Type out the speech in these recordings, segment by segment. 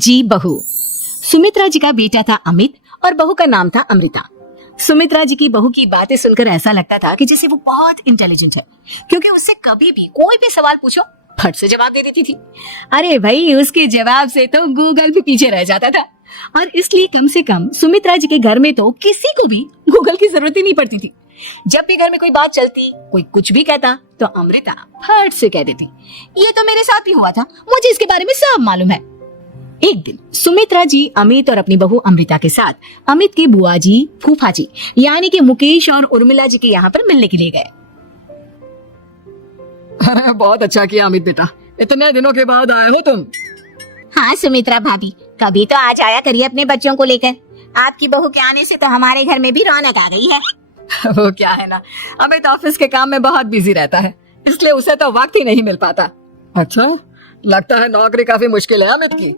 जी बहू। सुमित्रा जी का बेटा था अमित और बहू का नाम था अमृता। सुमित्रा जी की बहू की बातें सुनकर ऐसा लगता था कि जैसे वो बहुत इंटेलिजेंट है, क्योंकि उससे कभी भी कोई भी सवाल पूछो फट से जवाब दे देती थी। अरे भाई, उसके जवाब से तो गूगल भी पीछे रह जाता था। और इसलिए कम से कम सुमित्रा जी के घर में तो किसी को भी गूगल की जरूरत ही नहीं पड़ती थी। जब भी घर में कोई बात चलती, कोई कुछ भी कहता, तो अमृता फट से कह देती, ये तो मेरे साथ भी हुआ था, मुझे इसके बारे में सब मालूम है। एक दिन सुमित्रा जी अमित और अपनी बहू अमृता के साथ अमित के बुआ जी, फूफा जी यानी कि मुकेश और उर्मिला जी के यहाँ पर मिलने के लिए गए। अरे बहुत अच्छा किया अमित बेटा, इतने दिनों के बाद आए हो तुम। हाँ सुमित्रा भाभी, कभी तो आ जाया करिए अपने बच्चों को लेकर। आपकी बहू के आने से तो हमारे घर में भी रौनक आ गई है। वो क्या है ना, अमित ऑफिस के काम में बहुत बिजी रहता है, इसलिए उसे तो वक्त ही नहीं मिल पाता। अच्छा, लगता है नौकरी काफी मुश्किल है अमित की।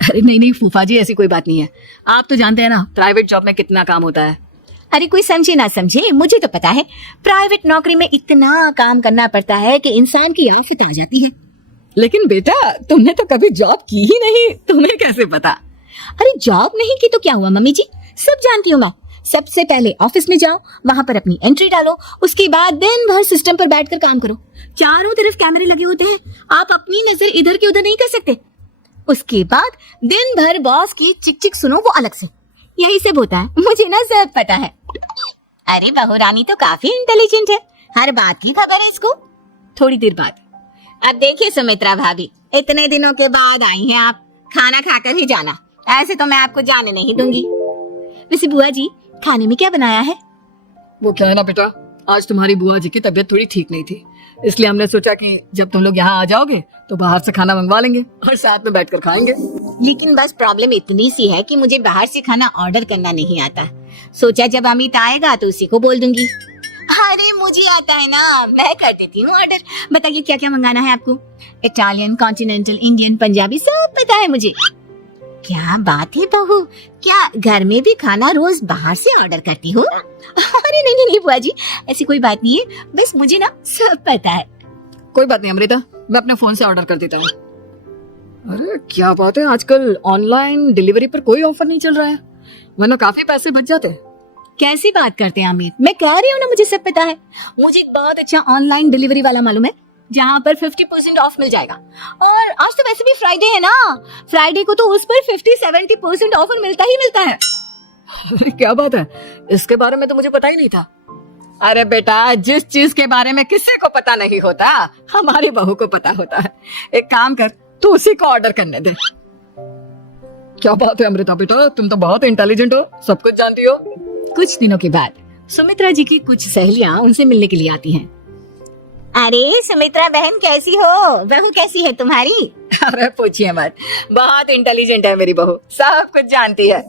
अरे नहीं फूफा जी, ऐसी कोई बात नहीं है। आप तो जानते हैं ना प्राइवेट जॉब में कितना काम होता है। अरे कोई समझे ना समझे, मुझे तो पता है प्राइवेट नौकरी में इतना काम करना पड़ता है कि इंसान की आफत आ जाती है। लेकिन बेटा, तुमने तो कभी जॉब की ही नहीं, तुम्हें कैसे पता? अरे जॉब नहीं की तो क्या हुआ मम्मी जी, सब जानती हूँ मैं। सबसे पहले ऑफिस में जाओ, वहाँ पर अपनी एंट्री डालो, उसके बाद दिन भर सिस्टम पर बैठकर काम करो। चारों तरफ कैमरे लगे होते हैं, आप अपनी नजर इधर की उधर नहीं कर सकते। उसके बाद दिन भर बॉस की चिक चिक सुनो, वो अलग से। यही सब होता है, मुझे ना सब पता है। अरे बहू रानी तो काफी इंटेलिजेंट है, हर बात की खबर है इसको। थोड़ी देर बाद, अब देखिए सुमित्रा भाभी, इतने दिनों के बाद आई हैं आप, खाना खाकर ही जाना, ऐसे तो मैं आपको जाने नहीं दूंगी। वैसे बुआ जी, खाने में क्या बनाया है? वो क्या है ना बेटा, आज तुम्हारी बुआ जी की तबीयत थोड़ी ठीक नहीं थी, इसलिए हमने सोचा कि जब तुम लोग यहाँ आ जाओगे तो बाहर से खाना मंगवा लेंगे और साथ में बैठकर खाएंगे। लेकिन बस प्रॉब्लम इतनी सी है कि मुझे बाहर से खाना ऑर्डर करना नहीं आता। सोचा जब अमित आएगा तो उसी को बोल दूंगी। अरे मुझे आता है ना, मैं कर देती हूँ ऑर्डर। बताइए क्या क्या मंगाना है आपको? इटालियन, कॉन्टिनेंटल, इंडियन, पंजाबी, सब पता है मुझे। क्या बात है बहू, क्या घर में भी खाना रोज बाहर से ऑर्डर करती हूँ? अरे नहीं बुआ जी, ऐसी कोई बात नहीं है, बस मुझे ना सब पता है। कोई बात नहीं अमृता, मैं अपने फोन से ऑर्डर कर देता हूँ। अरे क्या बात है, आजकल ऑनलाइन डिलीवरी पर कोई ऑफर नहीं चल रहा है, वरना काफी पैसे बच जाते। कैसी बात करते हैं अमित, मैं कह रही हूँ ना मुझे सब पता है। मुझे एक बहुत अच्छा ऑनलाइन डिलीवरी वाला मालूम है, जहाँ पर 50% ऑफ मिल जाएगा। और आज तो वैसे भी फ्राइडे है ना, फ्राइडे को तो उस पर 50-70% ऑफर मिलता ही मिलता है। क्या बात है, इसके बारे में तो मुझे पता ही नहीं था। अरे बेटा, जिस चीज के बारे में किसी को पता नहीं होता, हमारी बहू को पता होता है। एक काम कर, तू उसी को ऑर्डर करने दे। क्या बात है अमृता बेटा, तुम तो बहुत इंटेलिजेंट हो, सब कुछ जानती हो। कुछ दिनों के बाद सुमित्रा जी की कुछ सहेलियां उनसे मिलने के लिए आती हैं। अरे सुमित्रा बहन कैसी हो, बहू कैसी है तुम्हारी? अरे पूछिए मत, बहुत इंटेलिजेंट है मेरी बहू, सब कुछ जानती है।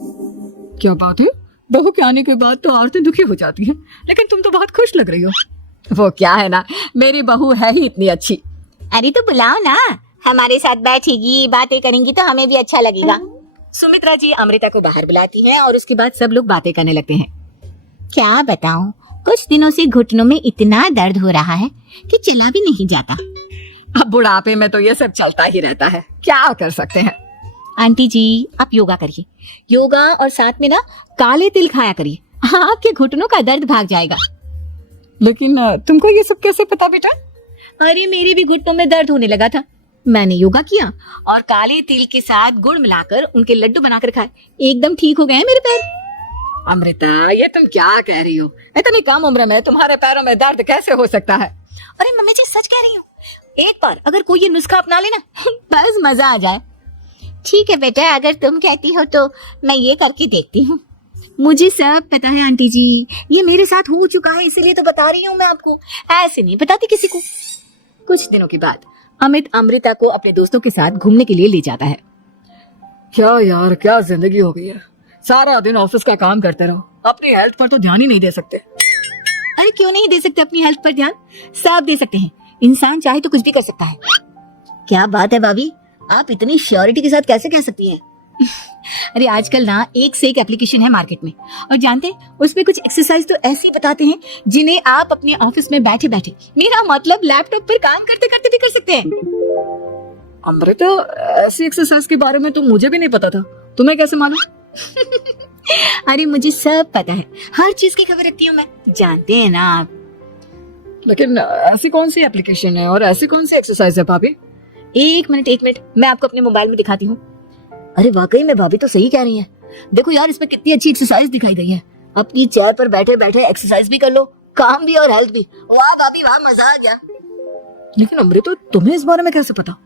क्या बात है, बहू के आने के बाद तो औरतें दुखी हो जाती हैं, लेकिन तुम तो बहुत खुश लग रही हो। वो क्या है ना, मेरी बहू है ही इतनी अच्छी। अरे तो बुलाओ ना, हमारे साथ बैठेगी, बातें करेंगी तो हमें भी अच्छा लगेगा। सुमित्रा जी अमृता को बाहर बुलाती हैं और उसके बाद सब लोग बातें करने लगते हैं। क्या बताऊं, कुछ दिनों से घुटनों में इतना दर्द हो रहा है कि चला भी नहीं जाता। अब बुढ़ापे में तो ये सब चलता ही रहता है, क्या कर सकते हैं। आंटी जी आप योगा करिए, योगा और साथ में ना काले तिल खाया करिए, आपके घुटनों का दर्द भाग जाएगा। लेकिन तुमको ये सब कैसे पता बेटा? अरे मेरे भी घुटनों में दर्द होने लगा था, मैंने योगा किया और काले तिल के साथ गुड़ मिलाकर उनके लड्डू बनाकर खाए, एकदम ठीक हो गए मेरे पैर। अमृता, ये तुम क्या कह रही हो? इतनी कम उम्र में तुम्हारे पैरों में दर्द कैसे हो सकता है? अरे मम्मी जी सच कह रही हूँ, एक बार अगर कोई ये नुस्खा अपना लेना बस मजा आ जाए। ठीक है बेटा, अगर तुम कहती हो तो मैं ये करके देखती हूँ। मुझे सब पता है आंटी जी, ये मेरे साथ हो चुका है, इसीलिए तो बता रही हूँ मैं आपको, ऐसे नहीं बताती किसी को। कुछ दिनों के बाद अमित अमृता को अपने दोस्तों के साथ घूमने के लिए ले जाता है। क्या यार, क्या जिंदगी हो गई है, सारा दिन ऑफिस का काम करते रहो, अपनी हेल्थ पर तो ध्यान ही नहीं दे सकते। अरे क्यों नहीं दे सकते अपनी हेल्थ पर ध्यान, सब दे सकते हैं, इंसान चाहे तो कुछ भी कर सकता है। क्या बात है भाभी, आप इतनी श्योरिटी के साथ कैसे कह सकती हैं? अरे आजकल ना एक से एक एप्लीकेशन है मार्केट में, और जानते उसमें कुछ एक्सरसाइज तो ऐसी बताते हैं जिन्हें आप अपने ऑफिस में बैठे बैठे, मेरा मतलब लैपटॉप पर काम करते करते भी कर सकते हैं। अमृता, ऐसी एक्सरसाइज के बारे में तो मुझे भी नहीं पता था, तुम्हें कैसे मालूम? अरे मुझे सब पता है, हर चीज की खबर रखती हूँ मैं, जानते हैं ना आप। लेकिन ऐसी कौन सी एप्लीकेशन है और ऐसी कौन सी एक्सरसाइज है भाभी? एक मिनट, मैं आपको अपने मोबाइल में दिखाती हूँ। अरे वाकई में भाभी तो सही कह रही हैं। देखो यार, इसमें कितनी अच्छी एक्सरसाइज दिखाई गई है। अपनी चेयर पर बैठे बैठे एक्सरसाइज भी कर लो, काम भी और हेल्थ भी। वाह भाभी वाह, मजा आ गया। लेकिन अमृता, तुम्हें इस बारे में कैसे पता?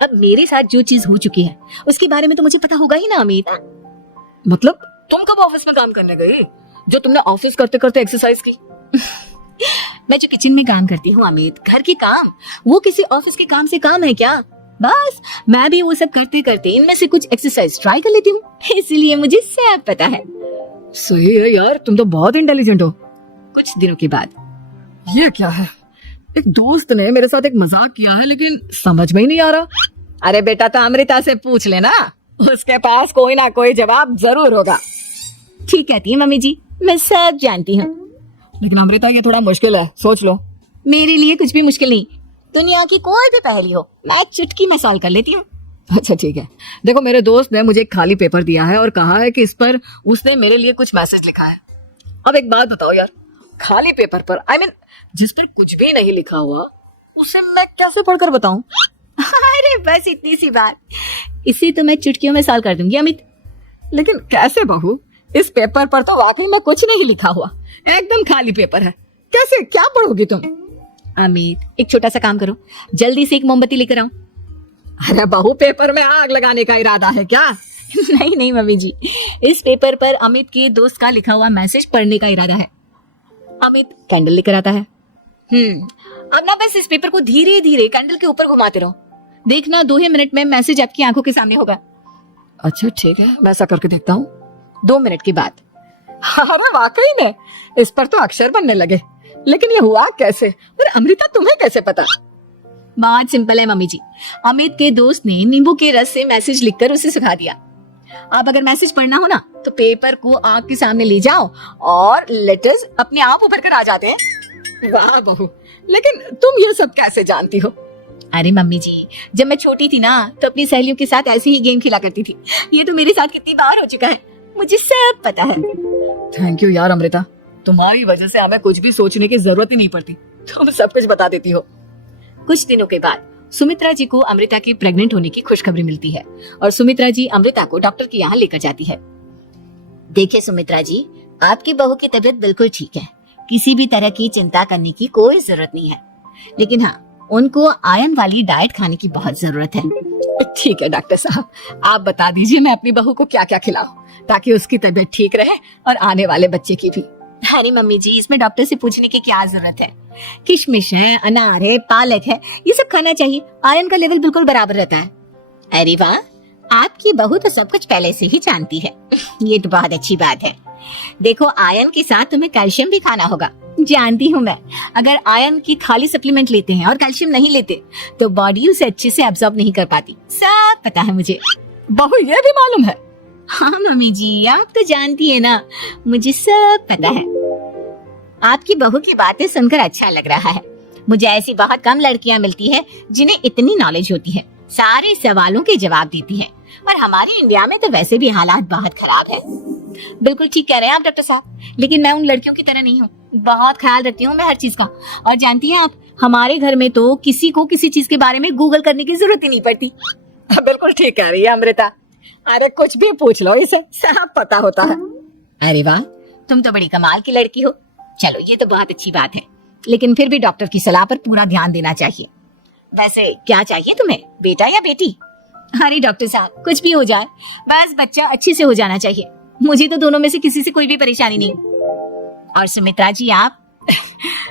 अब मेरे साथ जो चीज हो चुकी है उसके बारे में तो मुझे पता होगा ही ना अमित। मतलब तुम कब ऑफिस में काम करने गई जो तुमने ऑफिस करते करते एक्सरसाइज की? मैं जो किचन में काम करती हूँ अमित, घर के काम, वो किसी ऑफिस के काम से काम है क्या? बस मैं भी वो सब करते करते इनमें से कुछ एक्सरसाइज ट्राई कर लेती हूँ, इसीलिए मुझे सब पता है। सही है यार, तुम तो बहुत इंटेलिजेंट हो। कुछ दिनों के बाद, ये क्या है? एक दोस्त ने मेरे साथ एक मजाक किया है, लेकिन समझ में ही नहीं आ रहा। अरे बेटा, तो अमृता से पूछ लेना, उसके पास कोई ना कोई जवाब जरूर होगा। ठीक कहती है मम्मी जी, मैं सब जानती हूँ। लेकिन अमृता, ये थोड़ा मुश्किल है, सोच लो। मेरे लिए कुछ भी मुश्किल नहीं, दुनिया की कोई भी पहेली हो मैं चुटकी में सॉल्व कर लेती हूँ। अच्छा ठीक है, देखो मेरे दोस्त ने मुझे एक खाली पेपर दिया है और कहा है कि इस पर उसने मेरे लिए कुछ मैसेज लिखा है। अब एक बात बताओ यार, खाली पेपर पर, I mean, जिस पर कुछ भी नहीं लिखा हुआ, उसे मैं कैसे पढ़कर बताऊं? अरे बस इतनी सी बात, इसे तो मैं चुटकियों में सॉल्व कर दूंगी अमित। लेकिन कैसे बहू? इस पेपर पर तो वाकई में कुछ नहीं लिखा हुआ, एकदम खाली पेपर है, कैसे, क्या पढ़ोगी तुम? अमित, एक छोटा सा काम करो, जल्दी से एक मोमबत्ती लेकर आओ। अरे बहू, पेपर में आग लगाने का इरादा है क्या? नहीं मम्मी जी, इस पेपर पर अमित के दोस्त का लिखा हुआ मैसेज पढ़ने का इरादा है। अमित कैंडल लेकर आता है। अब ना बस इस पेपर को धीरे धीरे कैंडल के ऊपर घुमाते रहो, देखना 2 ही मिनट में मैसेज आपकी आंखों के सामने होगा। अच्छा ठीक है, मैं ऐसा करके देखता हूँ। 2 मिनट के बाद, अरे वाकई में इस पर तो अक्षर बनने लगे, लेकिन ये हुआ कैसे? और अमृता, तुम्हें कैसे पता? बात सिंपल है मम्मी जी, अमित के दोस्त ने नींबू के रस से मैसेज लिखकर उसे सिखा दिया। आप अगर मैसेज पढ़ना हो ना तो पेपर को आंख के सामने ले जाओ और लेटर्स अपने आप उभर कर आ जाते हैं। वाह बहू, लेकिन तुम ये सब कैसे जानती हो? अरे मम्मी जी, जब मैं छोटी थी ना तो अपनी सहेलियों के साथ ऐसे ही गेम खेला करती थी। ये तो मेरे साथ कितनी बार हो चुका है, मुझे सब पता है। थैंक यू यार अमृता, तुम्हारी वजह से हमें कुछ भी सोचने की जरूरत ही नहीं पड़ती, तुम सब कुछ बता देती हो। कुछ दिनों के बाद सुमित्रा जी को अमृता के प्रेग्नेंट होने की खुशखबरी मिलती है और सुमित्रा जी अमृता को डॉक्टर के यहाँ लेकर जाती है। देखिए सुमित्रा जी, आपकी बहू की तबीयत बिल्कुल ठीक है, किसी भी तरह की चिंता करने की कोई जरूरत नहीं है, लेकिन हाँ, उनको आयरन वाली डाइट खाने की बहुत जरूरत है। ठीक है डॉक्टर साहब, आप बता दीजिए मैं अपनी बहू को क्या क्या खिलाऊं ताकि उसकी तबीयत ठीक रहे और आने वाले बच्चे की भी। अरे मम्मी जी, इसमें डॉक्टर से पूछने की क्या जरूरत है, किशमिश है, अनार है, पालक है, ये सब खाना चाहिए, आयरन का लेवल बिल्कुल बराबर रहता है। अरे वाह, आपकी बहू तो सब कुछ पहले से ही जानती है, ये तो बहुत अच्छी बात है। देखो, आयरन के साथ तुम्हें कैल्शियम भी खाना होगा, जानती हूँ मैं, अगर आयरन की खाली सप्लीमेंट लेते हैं और कैल्शियम नहीं लेते तो बॉडी उसे अच्छे से एब्जॉर्ब नहीं कर पाती, सब पता है मुझे। बहू, ये भी मालूम है? हाँ मम्मी जी, आप तो जानती है ना, मुझे सब पता है। आपकी बहू की बातें सुनकर अच्छा लग रहा है, मुझे ऐसी बहुत कम लड़कियां मिलती है जिन्हें इतनी नॉलेज होती है, सारे सवालों के जवाब देती है, और हमारे इंडिया में तो वैसे भी हालात बहुत खराब है। बिल्कुल ठीक कह रहे हैं आप डॉक्टर साहब, लेकिन मैं उन लड़कियों की तरह नहीं हूँ, बहुत ख्याल रखती हूँ मैं हर चीज का। और जानती हैं आप, हमारे घर में तो किसी को किसी चीज के बारे में गूगल करने की जरूरत ही नहीं पड़ती। बिल्कुल ठीक कह रही है अमृता, अरे कुछ भी पूछ लो, इसे सब पता होता है। अरे वाह, तुम तो बड़ी कमाल की लड़की हो। चलो, ये तो बहुत अच्छी बात है, लेकिन फिर भी डॉक्टर की सलाह पर पूरा ध्यान देना चाहिए। वैसे क्या चाहिए तुम्हें, बेटा या बेटी? अरे डॉक्टर साहब, कुछ भी हो जाए, बस बच्चा अच्छे से हो जाना चाहिए, मुझे तो दोनों में से किसी से कोई भी परेशानी नहीं। और सुमित्रा जी आप?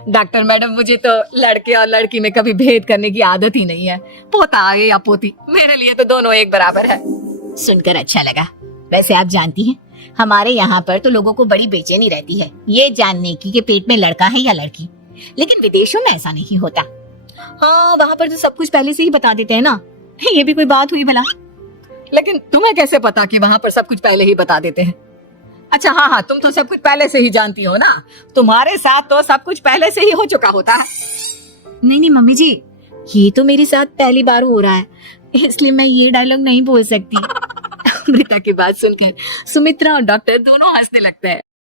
डॉक्टर मैडम, मुझे तो लड़के और लड़की में कभी भेद करने की आदत ही नहीं है, पोता आए या पोती, मेरे लिए तो दोनों एक बराबर है। सुनकर अच्छा लगा। वैसे आप जानती हैं, हमारे यहाँ पर तो लोगों को बड़ी बेचैनी रहती है ये जानने की कि पेट में लड़का है या लड़की, लेकिन विदेशों में ऐसा नहीं होता। हाँ, वहाँ पर तो सब कुछ पहले से ही बता देते हैं ना, ये भी कोई बात हुई भला? लेकिन तुम्हें कैसे पता कि वहाँ पर सब कुछ पहले ही बता देते हैं? अच्छा हाँ, तुम तो सब कुछ पहले से ही जानती हो ना, तुम्हारे साथ तो सब कुछ पहले से ही हो चुका होता है। नहीं मम्मी जी, ये तो मेरे साथ पहली बार हो रहा है, इसलिए मैं ये डायलॉग नहीं बोल सकती। अमृता की बात सुनकर सुमित्रा और डॉक्टर दोनों हंसने लगते हैं।